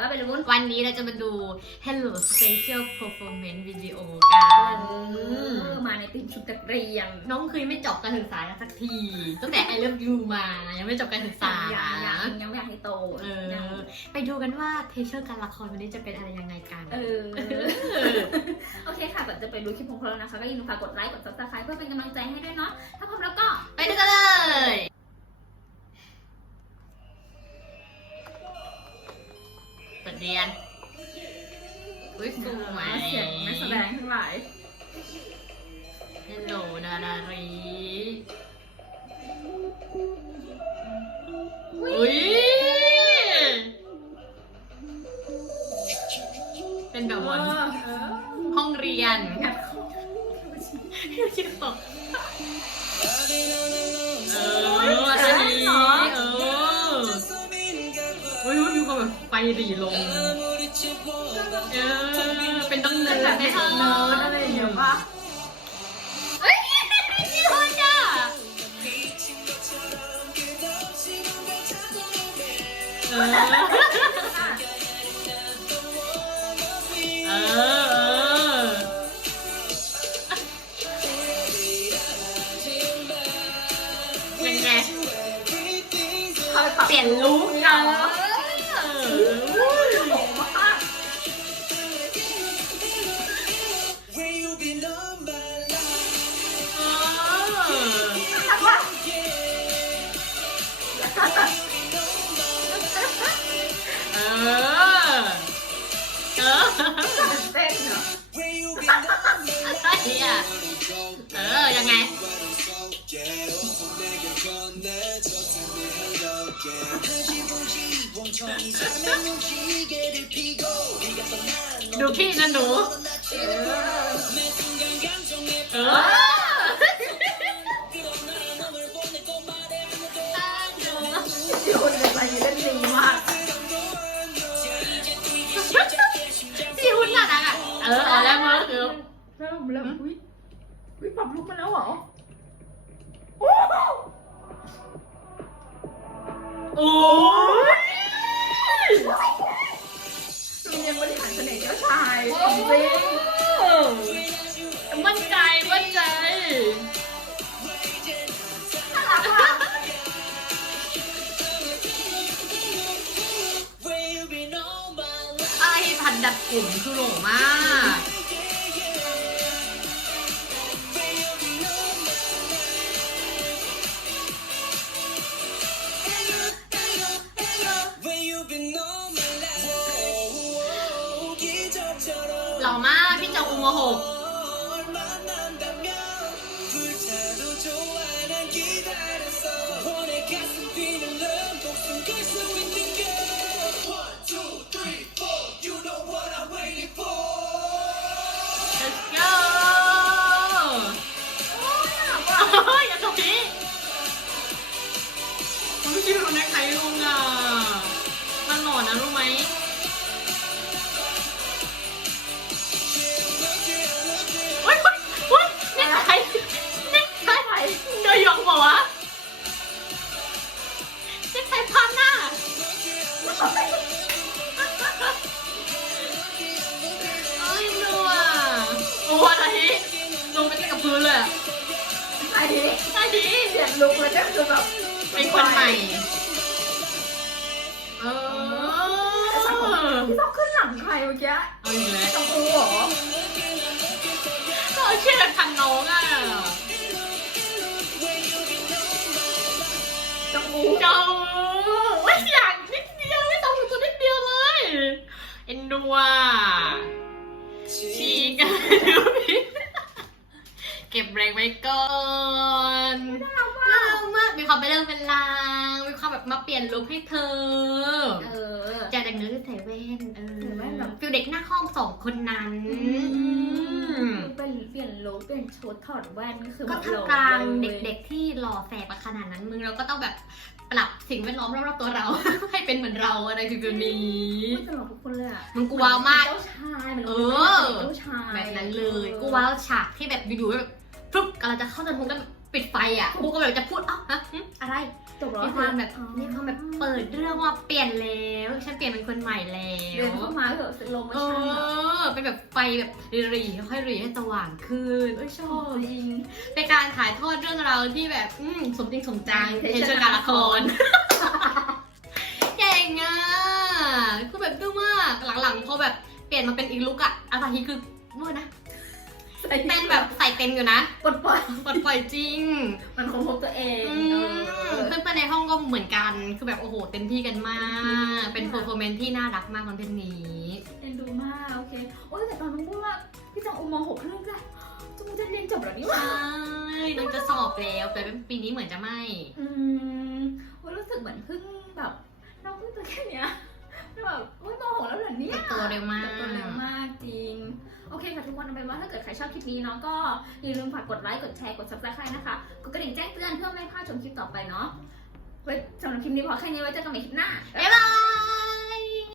วันนี้เราจะมาดู Hello Special Performance Video กันเออมาในทีมชุดนักเรียนน้องคือไม่จบการศึกษาสักที ตั้งแต่ I Love You มา ยังไม่จบการศึกษายังยังยังไม่อยากให้โตเออไปดูกันว่าเทเชอร์การละครวันนี้จะเป็นอะไรยังไงกันเออโอเคค่ะก่อนจะไปดูคลิปของเรานะคะ ก็อย่าลืมฝากกดไลค์กด subscribe เพื่อเป็นกำลังใจให้ด้วยเนาะถ้าพร้อมแล้ว รียนอุ้ยสวยเสียงนักแสดงทั้งหลายฮัลโหลดารารีอุ้ยเป็นแบบว่าเออห้องเรียนงัดข้อคิดตกเอออันนี้ หรีลงเออเป็นต้องเนิเป็นร์แบดบไหมไม่คะทำเนิร์ดอะไรอย่างเงี้ยปะเฮ้ยมีคนอะเออเออยังไงเขาเปลี่ยนลุค เออ เออเต้นเนาะอะไรอะเออ ยังไง ดูพี่นะหนู เออ เริ่มเริ่มอุ้ยอุ้ยปรับลุกมาแล้วเหรอโอ้ยโรงเรียนบริหารเสน่ห์เจ้าชายของจริงมั่นใจมั่นใจน่ารักว่ะไอ้พันดัดผมคือหล่อมาก หล่อมากพี่จองอุโมหก Let's go โอ้ยอย่าตกไม่ใช่คนในใครลุงอะมันหล่อนะรู้ไหม นี่ใช่ดิเปลี่ยนลุคแล้วก็คือแบบเป็นคนใหม่เออพี่ต้องขึ้นหลังใครเมื่อกี้เอาอีกแล้วต้องอูเหรอก็เชื่อทันน้องอะต้องอูเจ้าว่าอย่างนิดเดียวไม่ต้องถึงตัวนิดเดียวเลย เอ็นดูอะฉีกกัน เก็บแรงไว้ก่อนน่ารักน่ารัมากมากมีความเป็นเรื่องเป็นราวมีความแบบมาเปลี่ยนลุคให้เธอเออจากจากเนื้อใส่แว่นเออใส่แว่นแบบ ฟิลเด็กหน้าห้องสองคนนั้นเป็นเปลี่ยนลุคเปลี่ยนชุดถอดแว่นก็คือก็แบบท่ามกลางเด็กๆที่หล่อแสบขนาดนั้นมึงเราก็ต้องแบบปรับสิ่งแวดล้อมรอบๆตัวเรา ให้เป็นเหมือนเราอะไรฟิลนี้มันตลกทุกคนเลยอะมึงกูว้าวมากเจ้าชายเหมือนเออเจ้าชายแบบนั้นเลย กูว้าวฉากที่แบบอยู่ๆแบบฟลุ๊ กกำลังจะเข้าจะทุกแล้วแบบปิดไฟอะครูก็แบบจะพูดอ้าวฮะหึอะไร จบแล้ว มีความแบบอ๋อมีความแบบเปิดเรื่องว่าเปลี่ยนแล้วฉันเปลี่ยนเป็นคนใหม่แล้เดินวเข้ามาเถอะลงมาเอชั่นอะอเป็นแบบไฟแบบรีๆค่อยๆรีให้สว่างขึ้นเอ้ยชอบจริง เป็นการถ่ายทอดเรื่องราวที่แบบอืมสมจริงสมจังเทเทศศกาการลละครเก่งอะคือแบบดื้อมากหลังๆพอแบบเปลี่ยนมาเป็นอีกลุกอะอาซาฮิคือมั่วนะ เต้นแบบใส่เต็มอยู่นะปลดปล่อยปลดปล่อยจริง มันคงพบตัวเองอืเอมอเพื่อนๆในห้องก็เหมือนกัน คือแบบโอ้โหเต็มที่กันมาก เป็นโปรโมเมนที่น่ารักมากคอนเทนต์นี้เอ็นดูมาก โอเค โอ้ยแต่ตอนน้องพูดว่าพี่จังอูมหกเรื่องจ้ะจูจะเรียนจบแล้วนี่หใชว่า่น้องจะสอบแล้วแต่เป็นปีนี้เหมือนจะไม่ อืมโอ้ยรู้สึกเหมือนเพิ่งแบบน้องเพิ่งจะแค่เนี้ยแบบโอ้ยมหกแล้วเหรอเนี่ยเติบโตเร็วมากเติบโตเร็วมากจริง โอเคค่ะทุกคนเอาเป็นว่าถ้าเกิดใครชอบคลิปนี้เนาะก็อย่าลืมฝากกดไลค์กดแชร์กด subscribe นะคะกดกระดิ่งแจ้งเตือนเพื่อไม่พลาดชมคลิปต่อไปเนาะไว้สำหรับคลิปนี้พอแค่นี้ไว้เจอกันใหม่คลิปหน้าบ๊ายบาย